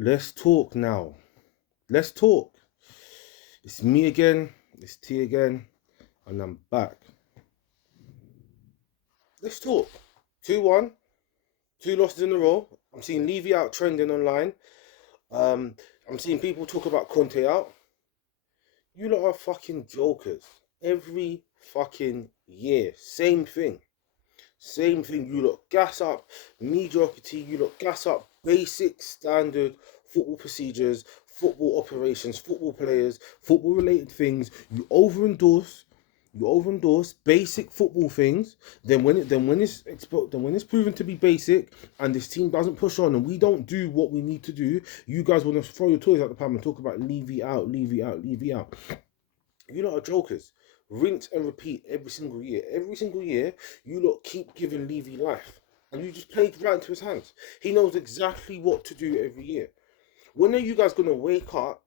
Let's talk now. Let's talk. It's me again. It's T again. And I'm back. Let's talk. 2-1. Two losses in a row. I'm seeing Levy out trending online. Um, I'm seeing people talk about Conte out. You lot are fucking jokers. Every fucking year. Same thing. Same thing. You lot gas up mediocrity. You lot gas up basic standard football procedures, football operations, football players, football related things. You overendorse basic football things. Then when it's proven to be basic and this team doesn't push on and we don't do what we need to do, you guys want to throw your toys out the pram and talk about Levy out, Levy out, Levy out. You lot are jokers. Rinse and repeat every single year. Every single year, you lot keep giving Levy life. And you just played right into his hands. He knows exactly what to do every year. When are you guys going to wake up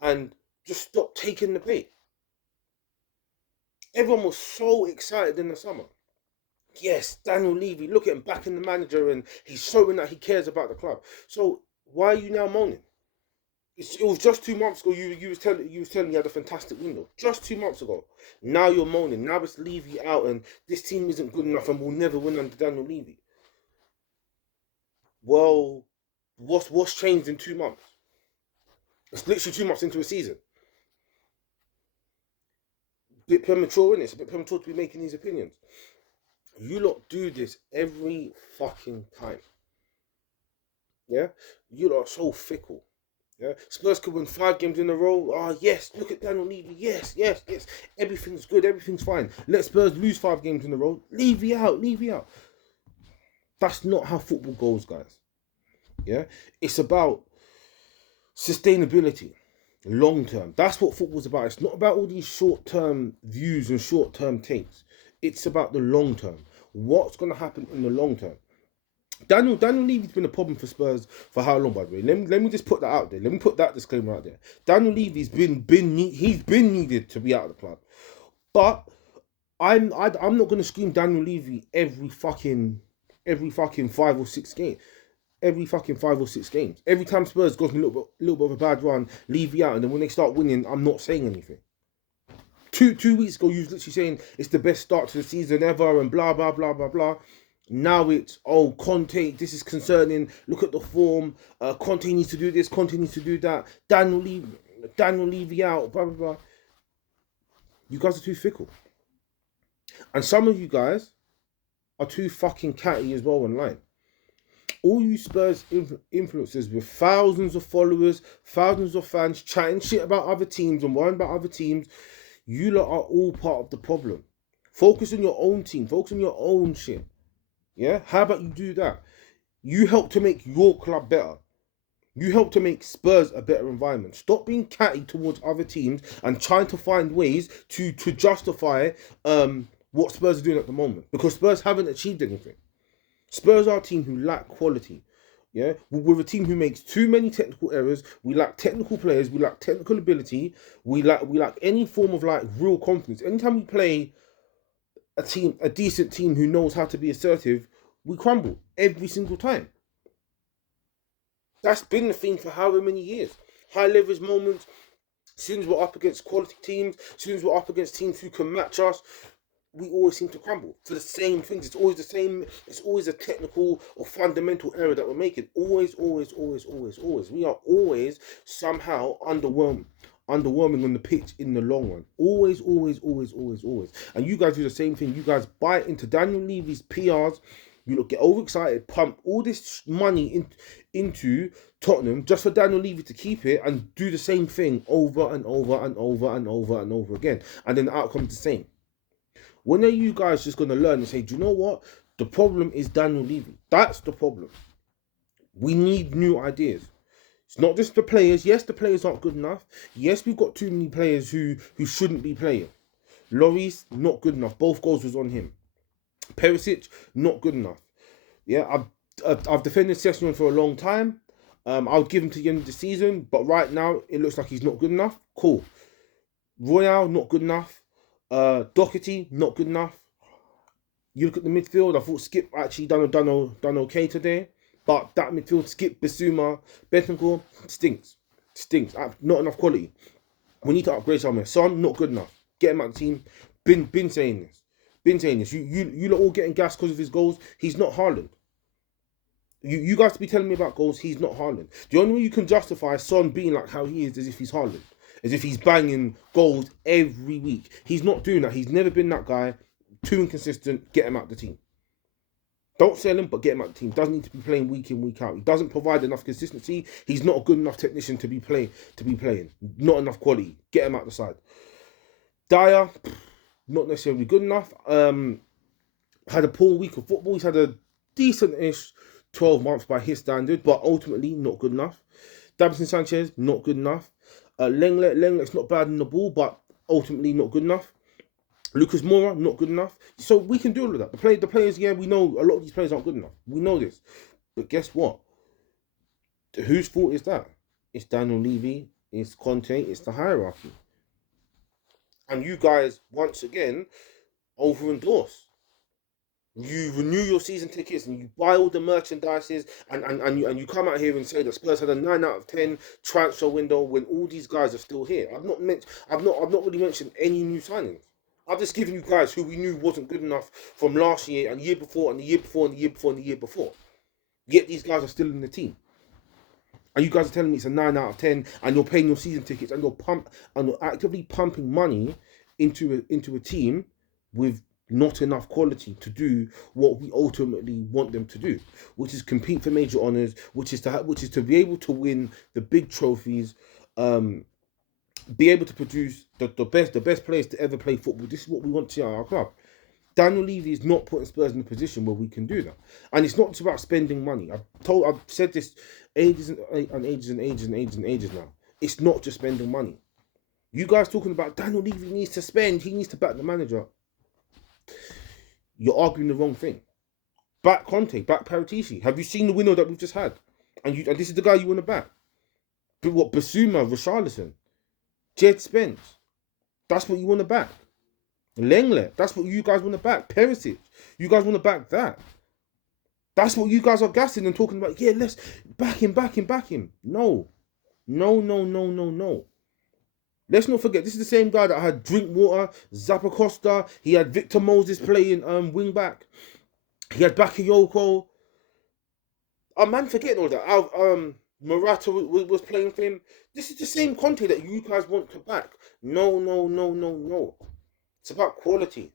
and just stop taking the bait? Everyone was so excited in the summer. Yes, Daniel Levy, look at him backing the manager and he's showing that he cares about the club. So why are you now moaning? It was just 2 months ago. You was telling me you had a fantastic window. Just 2 months ago. Now you're moaning. Now it's Levy out, and this team isn't good enough, and we'll never win under Daniel Levy. Well, what's changed in 2 months? It's literally 2 months into a season. Bit premature, isn't it? It's a bit premature to be making these opinions. You lot do this every fucking time. Yeah, you lot are so fickle. Yeah, Spurs could win 5 games in a row. Ah, yes, look at Daniel Levy. Yes, yes, yes. Everything's good. Everything's fine. Let Spurs lose 5 games in a row. Levy out. Levy out. That's not how football goes, guys. Yeah, it's about sustainability, long term. That's what football's about. It's not about all these short term views and short term takes. It's about the long term. What's going to happen in the long term? Daniel Levy's been a problem for Spurs for how long, by the way? Let me just put that out there. Let me put that disclaimer out there. Daniel Levy's he's been needed to be out of the club, but I'm not gonna scream Daniel Levy every fucking 5 or 6 games. Every 5 or 6 games. Every time Spurs goes on a little bit of a bad run, Levy out, and then when they start winning, I'm not saying anything. Two weeks ago, you was literally saying it's the best start to the season ever, and blah blah blah blah blah. Now it's Conte. This is concerning. Look at the form. Conte needs to do this. Conte needs to do that. Daniel Levy out. Blah blah blah. You guys are too fickle, and some of you guys are too fucking catty as well online. All you Spurs influencers with thousands of followers, thousands of fans chatting shit about other teams and worrying about other teams, you lot are all part of the problem. Focus on your own team. Focus on your own shit. Yeah? How about you do that? You help to make your club better. You help to make Spurs a better environment. Stop being catty towards other teams and trying to find ways to justify what Spurs are doing at the moment. Because Spurs haven't achieved anything. Spurs are a team who lack quality. Yeah, we're a team who makes too many technical errors. We lack technical players. We lack technical ability. We lack any form of like real confidence. Anytime we play a decent team who knows how to be assertive, we crumble every single time. That's been the theme for however many years. High leverage moments. As soon as we're up against quality teams, as soon as we're up against teams who can match us, we always seem to crumble for the same things. It's always the same. It's always a technical or fundamental error that we're making. Always, always, always, always, always. We are always somehow underwhelming on the pitch in the long run. Always, always, always, always, always. And you guys do the same thing. You guys buy into Daniel Levy's PRs. You look, get overexcited, pump all this money into Tottenham just for Daniel Levy to keep it and do the same thing over and over and over and over and over again. And then the outcome's the same. When are you guys just going to learn and say, do you know what? The problem is Daniel Levy. That's the problem. We need new ideas. It's not just the players. Yes, the players aren't good enough. Yes, we've got too many players who shouldn't be playing. Lloris, not good enough. Both goals was on him. Perisic, not good enough. Yeah, I've defended Session for a long time. I would give him to the end of the season, but right now it looks like he's not good enough. Cool. Royale, not good enough. Doherty, not good enough. You look at the midfield. I thought Skip actually done okay today. But that midfield, Skip, Bissouma, Bentancur, stinks. Stinks. Not enough quality. We need to upgrade somewhere. Son, not good enough. Get him out of the team. Been saying this. Been saying this. You lot all getting gas because of his goals. He's not Haaland. You guys be telling me about goals. He's not Haaland. The only way you can justify Son being like how he is if he's Haaland. As if he's banging goals every week. He's not doing that. He's never been that guy. Too inconsistent. Get him out of the team. Don't sell him, but get him out of the team. Doesn't need to be playing week in, week out. He doesn't provide enough consistency. He's not a good enough technician to be playing. Not enough quality. Get him out the side. Dyer, not necessarily good enough. Had a poor week of football. He's had a decent-ish 12 months by his standard, but ultimately not good enough. Davinson Sanchez, not good enough. Lenglet's not bad in the ball, but ultimately not good enough. Lucas Moura, not good enough. So we can do all of that. The players, yeah, we know a lot of these players aren't good enough. We know this. But guess what? Whose fault is that? It's Daniel Levy, it's Conte, it's the hierarchy. And you guys, once again, over-endorse. You renew your season tickets and you buy all the merchandises and you come out here and say that Spurs had a 9 out of 10 transfer window when all these guys are still here. I've not really mentioned any new signings. I've just given you guys who we knew wasn't good enough from last year and the year before and the year before and the year before and the year before. Yet these guys are still in the team. And you guys are telling me it's a 9 out of 10 and you're paying your season tickets and you're actively pumping money into a team with not enough quality to do what we ultimately want them to do, which is compete for major honours, which is to be able to win the big trophies, be able to produce the best players to ever play football. This is what we want to see at our club. Daniel Levy is not putting Spurs in a position where we can do that, and it's not just about spending money. I've said this ages now. It's not just spending money. You guys talking about Daniel Levy needs to spend. He needs to back the manager. You're arguing the wrong thing. Back Conte, back Paratici. Have you seen the window that we've just had? And this is the guy you want to back. But what, Bissouma, Richarlison, Jed Spence, that's what you want to back. Lenglet, that's what you guys want to back. Perisic, you guys want to back that. That's what you guys are gassing and talking about. Yeah, let's back him. No. Let's not forget, this is the same guy that had Drinkwater, Zappacosta. He had Victor Moses playing wing back. He had Bakayoko. Man, forgetting all that. Morata was playing for him. This is the same Conte that you guys want to back. No. It's about quality.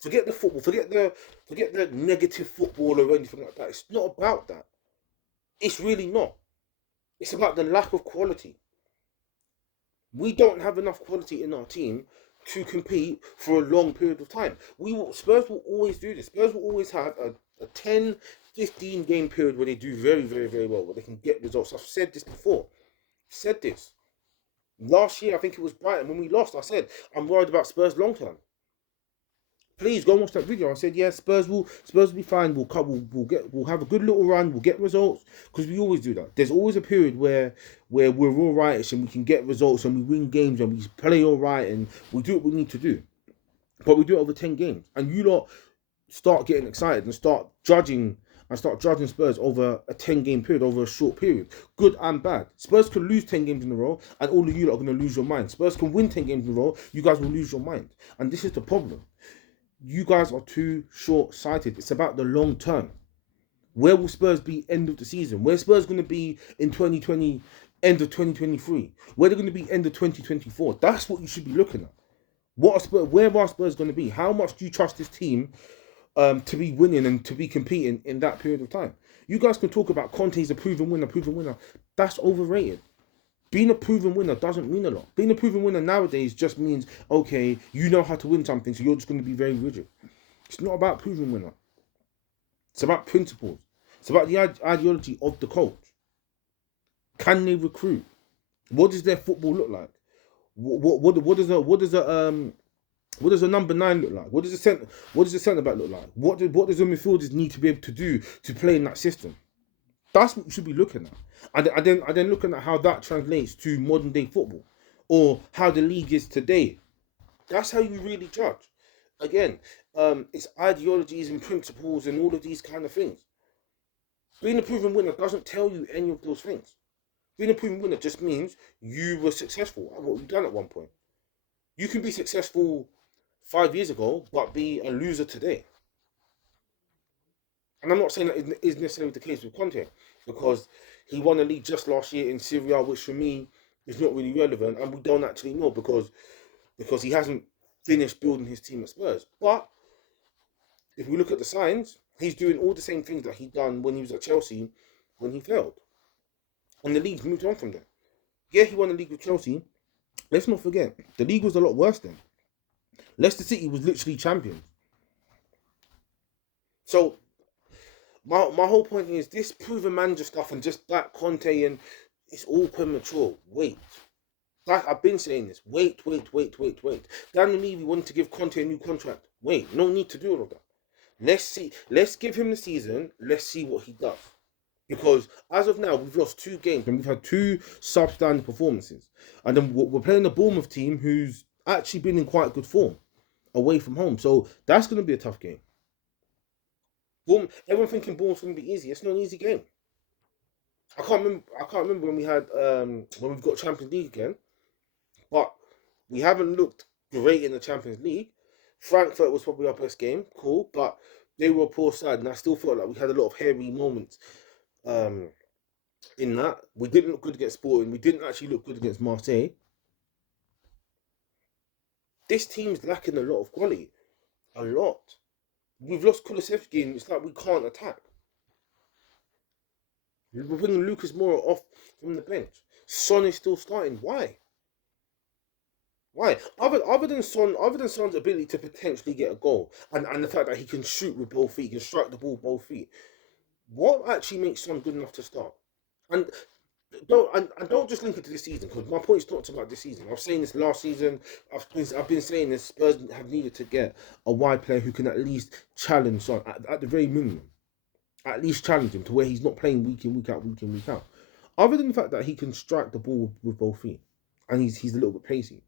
Forget the football. Forget the negative football or anything like that. It's not about that. It's really not. It's about the lack of quality. We don't have enough quality in our team to compete for a long period of time. Spurs will always do this. Spurs will always have a 10, 15 game period where they do very, very, very well, where they can get results. I've said this before. Last year, I think it was Brighton, when we lost, I said, I'm worried about Spurs long term. Please go and watch that video. I said, yeah, Spurs will be fine. We'll have a good little run. We'll get results, because we always do that. There's always a period where we're all rightish and we can get results and we win games and we play all right and we do what we need to do. But we do it over 10 games, and you lot start getting excited and start judging Spurs over a 10-game period, over a short period, good and bad. Spurs can lose 10 games in a row, and all of you lot are going to lose your mind. Spurs can win 10 games in a row, you guys will lose your mind, and this is the problem. You guys are too short-sighted. It's about the long term. Where will Spurs be end of the season? Where's Spurs going to be in 2020, end of 2023? Where are they going to be end of 2024? That's what you should be looking at. Where are Spurs going to be? How much do you trust this team to be winning and to be competing in that period of time? You guys can talk about Conte's a proven winner. That's overrated. Being a proven winner doesn't mean a lot. Being a proven winner nowadays just means, okay, you know how to win something, so you're just going to be very rigid. It's not about proven winner. It's about principles. It's about the ideology of the coach. Can they recruit? What does their football look like? What does a number 9 look like? What does the centre back look like? What does the midfielders need to be able to do to play in that system? That's what you should be looking at. And then looking at how that translates to modern day football, or how the league is today. That's how you really judge. Again, it's ideologies and principles and all of these kind of things. Being a proven winner doesn't tell you any of those things. Being a proven winner just means you were successful at what you've done at one point. You can be successful 5 years ago, but be a loser today. And I'm not saying that is necessarily the case with Conte, because he won a league just last year in Syria, which for me is not really relevant, and we don't actually know because he hasn't finished building his team at Spurs. But if we look at the signs, he's doing all the same things that he done when he was at Chelsea when he failed. And the league's moved on from there. Yeah, he won the league with Chelsea. Let's not forget, the league was a lot worse then. Leicester City was literally champions. So my whole point is this proven manager stuff and just that Conte and it's all premature. Wait. Like I've been saying this. Wait. Daniel Levy wanted to give Conte a new contract. Wait, no need to do all of that. Let's see. Let's give him the season. Let's see what he does. Because as of now, we've lost 2 games and we've had 2 substandard performances. And then we're playing a Bournemouth team who's actually been in quite good form away from home. So that's going to be a tough game. Everyone thinking Bournemouth's going to be easy. It's not an easy game. I can't remember when we had when we've got Champions League again, but we haven't looked great in the Champions League. Frankfurt was probably our best game, cool, but they were a poor side, and I still felt like we had a lot of hairy moments in that. We didn't look good against Sporting. We didn't actually look good against Marseille. This team's lacking a lot of quality, a lot. We've lost Kulusevski, and it's like we can't attack. We're bringing Lucas Moura off from the bench. Son is still starting. Why? Why? Other than Son's ability to potentially get a goal and the fact that he can shoot with both feet, he can strike the ball with both feet. What actually makes Son good enough to start? And don't just link it to this season, because my point is not about this season. I was saying this last season. I've been saying this. Spurs have needed to get a wide player who can at least challenge Son at the very minimum. At least challenge him to where he's not playing week in, week out. Other than the fact that he can strike the ball with both feet and he's a little bit pacey,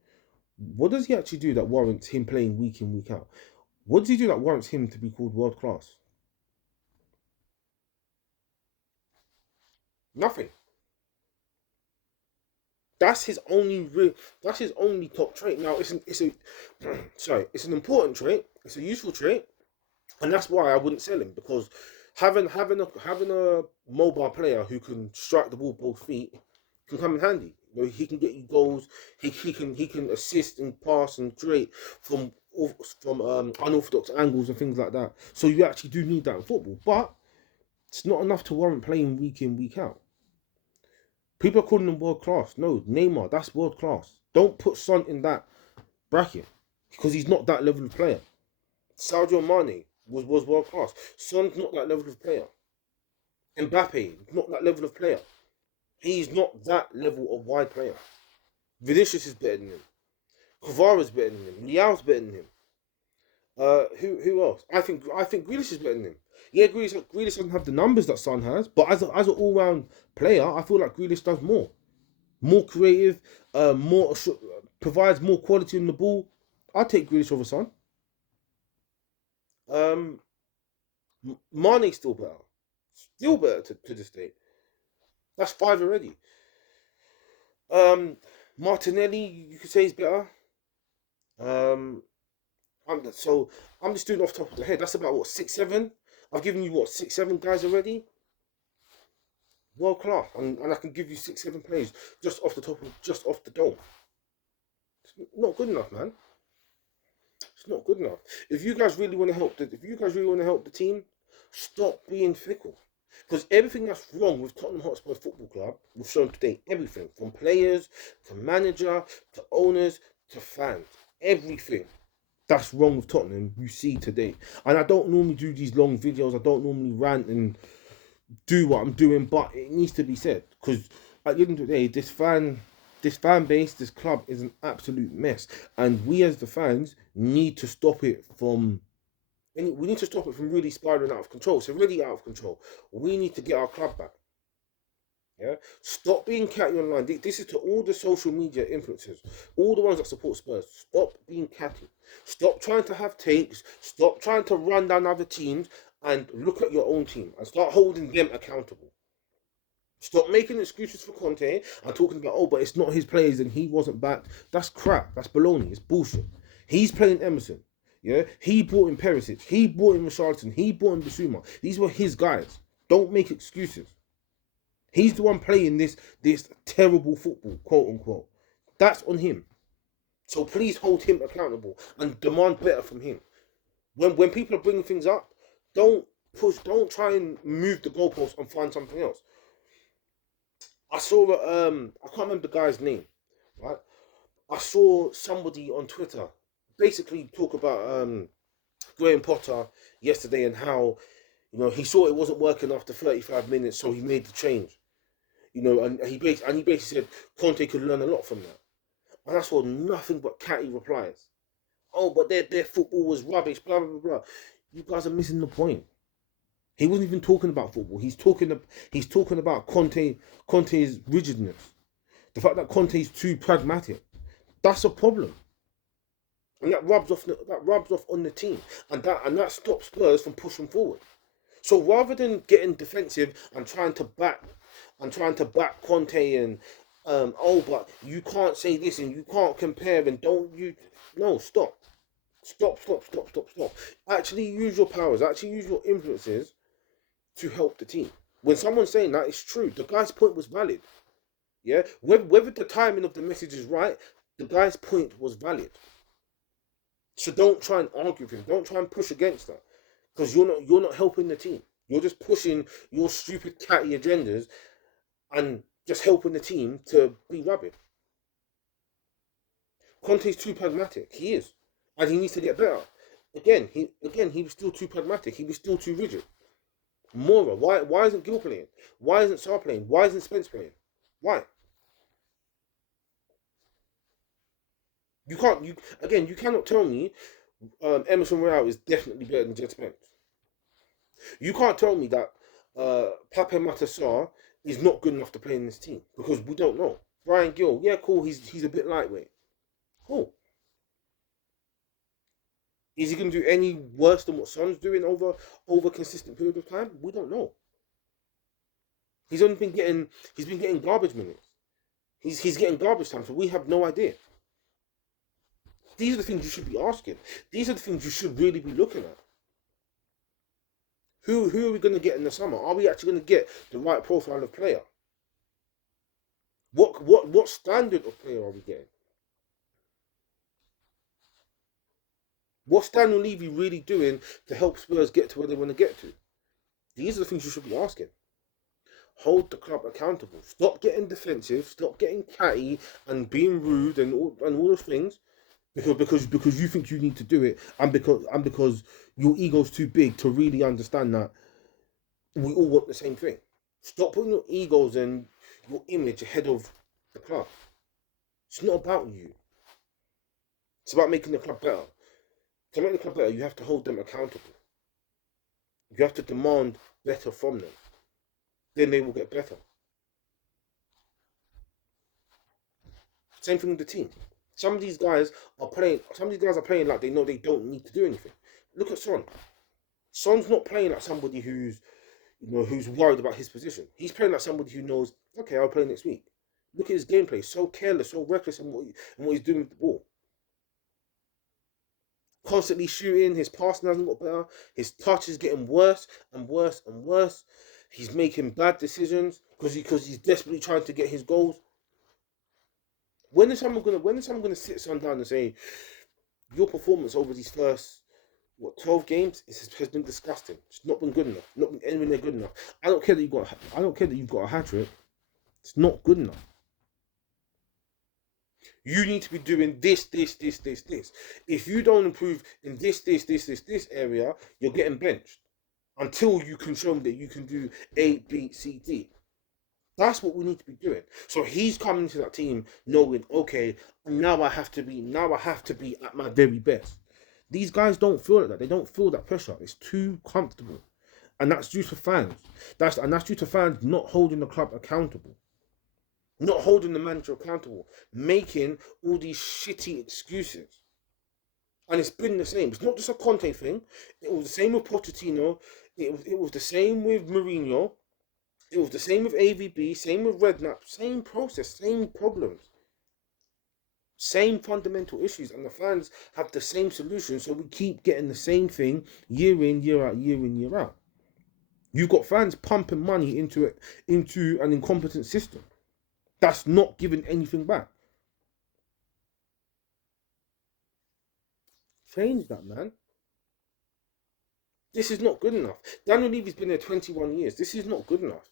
what does he actually do that warrants him playing week in, week out? What does he do that warrants him to be called world class? Nothing. That's his only top trait. Now it's an important trait. It's a useful trait, and that's why I wouldn't sell him, because having a mobile player who can strike the ball both feet can come in handy. You know, he can get you goals. He can assist and pass and create from unorthodox angles and things like that. So you actually do need that in football, but it's not enough to warrant playing week in, week out. People are calling him world class. No, Neymar, that's world class. Don't put Son in that bracket because he's not that level of player. Sadio Mane was world class. Son's not that level of player. Mbappe, not that level of player. He's not that level of wide player. Vinicius is better than him. Kvara's better than him. Leao's better than him. Who else? I think Grealish is better than him. Yeah, Grealish doesn't have the numbers that Son has, but as an all round player, I feel like Grealish does more creative, provides more quality on the ball. I'd take Grealish over Son. Mane's still better to this day. That's 5 already. Martinelli, you could say is better. I'm just doing off the top of the head. That's about what, 6, 7. I've given you what, 6, 7 guys already. World class, and I can give you 6, 7 players just off the dome. It's not good enough, man. It's not good enough. If you guys really want to help the team, stop being fickle. Because everything that's wrong with Tottenham Hotspur Football Club, we've shown today. Everything from players to manager to owners to fans, everything that's wrong with Tottenham, you see today. And I don't normally do these long videos. I don't normally rant and do what I'm doing, but it needs to be said, because at the end of the day, this fan base, this club is an absolute mess, and we as the fans need to stop it from. And we need to stop it from really spiraling out of control. It's already out of control. We need to get our club back. Yeah, stop being catty online. This is to all the social media influencers, all the ones that support Spurs. Stop being catty. Stop trying to have takes. Stop trying to run down other teams. and look at your own team and start holding them accountable. Stop making excuses for Conte and talking about, oh, but it's not his players and he wasn't back. That's crap. That's baloney. It's bullshit. He's playing Emerson. Yeah, he brought in Perisic. He brought in Richarlison. He brought in Bissouma. These were his guys. Don't make excuses. He's the one playing this terrible football, quote unquote. That's on him. So please hold him accountable and demand better from him. When people are bringing things up, don't try and move the goalposts and find something else. I saw I can't remember the guy's name, right? I saw somebody on Twitter basically talk about Graham Potter yesterday and how, he saw it wasn't working after 35 minutes, so he made the change. And he basically said Conte could learn a lot from that. And I saw nothing but catty replies. Oh, but their football was rubbish, blah blah blah. You guys are missing the point. He wasn't even talking about football. He's talking about Conte's rigidness. The fact that Conte's too pragmatic. That's a problem. And that rubs off on the team. And that stops Spurs from pushing forward. So rather than getting defensive and trying to back Conte and but you can't say this and you can't compare and stop. Stop. Actually use your powers, actually use your influences to help the team. When someone's saying that, it's true. The guy's point was valid. Yeah? Whether the timing of the message is right, the guy's point was valid. So don't try and argue with him. Don't try and push against that. Because you're not helping the team. You're just pushing your stupid catty agendas and just helping the team to be rabid. Conte's too pragmatic. He is. And he needs to get better. Again, he was still too pragmatic. He was still too rigid. Mora, why isn't Gil playing? Why isn't Sarr playing? Why isn't Spence playing? Why? You cannot tell me Emerson Royale is definitely better than Jed Spence. You can't tell me that Pape Matar Sarr is not good enough to play in this team because we don't know. Brian Gill, yeah, cool, he's a bit lightweight. Cool. Is he going to do any worse than what Son's doing over a consistent period of time? We don't know. He's been getting garbage minutes. He's getting garbage time, so we have no idea. These are the things you should be asking. These are the things you should really be looking at. Who are we going to get in the summer? Are we actually going to get the right profile of player? What standard of player are we getting? What's Daniel Levy really doing to help Spurs get to where they want to get to? These are the things you should be asking. Hold the club accountable. Stop getting defensive. Stop getting catty and being rude and all those things because you think you need to do it and because your ego's too big to really understand that we all want the same thing. Stop putting your egos and your image ahead of the club. It's not about you. It's about making the club better. To make the club better, you have to hold them accountable. You have to demand better from them. Then they will get better. Same thing with the team. Some of these guys are playing like they know they don't need to do anything. Look at Son. Son's not playing like somebody who's worried about his position. He's playing like somebody who knows, okay, I'll play next week. Look at his gameplay. So careless, so reckless in what he's doing with the ball. Constantly shooting, his passing hasn't got better, his touch is getting worse and worse and worse. He's making bad decisions because he's desperately trying to get his goals. When is someone gonna sit Son down and say your performance over these first 12 games has been disgusting. It's not been good enough. Not been anywhere near good enough. I don't care that you've got a hat-trick. It's not good enough. You need to be doing this. If you don't improve in this area, you're getting benched until you can show me that you can do A, B, C, D. That's what we need to be doing. So he's coming to that team knowing, okay, now I have to be at my very best. These guys don't feel like that. They don't feel that pressure. It's too comfortable, and that's due to fans. That's due to fans not holding the club accountable. Not holding the manager accountable, making all these shitty excuses. And it's been the same. It's not just a Conte thing. It was the same with Pochettino. It was the same with Mourinho. It was the same with AVB. Same with Redknapp. Same process. Same problems. Same fundamental issues, and the fans have the same solution. So we keep getting the same thing year in, year out, year in, year out. You've got fans pumping money into it, into an incompetent system that's not giving anything back. Change that, man. This is not good enough. Daniel Levy's been there 21 years. This is not good enough.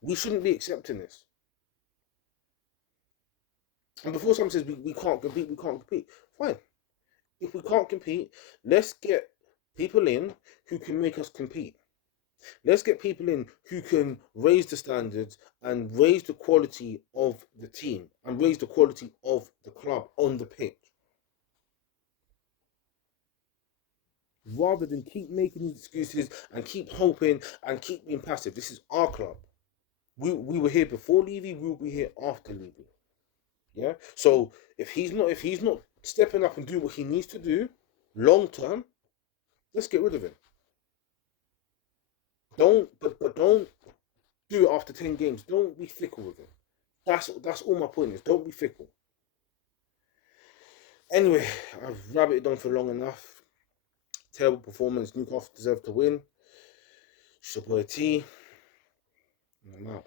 We shouldn't be accepting this. And before someone says we can't compete, we can't compete, fine. If we can't compete, let's get people in who can make us compete. Let's get people in who can raise the standards and raise the quality of the team and raise the quality of the club on the pitch. Rather than keep making these excuses and keep hoping and keep being passive. This is our club. We were here before Levy, we will be here after Levy. Yeah. So if he's not stepping up and doing what he needs to do long term, let's get rid of him. But don't do it after 10 games. Don't be fickle with it. That's all my point is. Don't be fickle. Anyway, I've rabbited on for long enough. Terrible performance. Newcastle deserved to win. It's your boy T. And I'm out.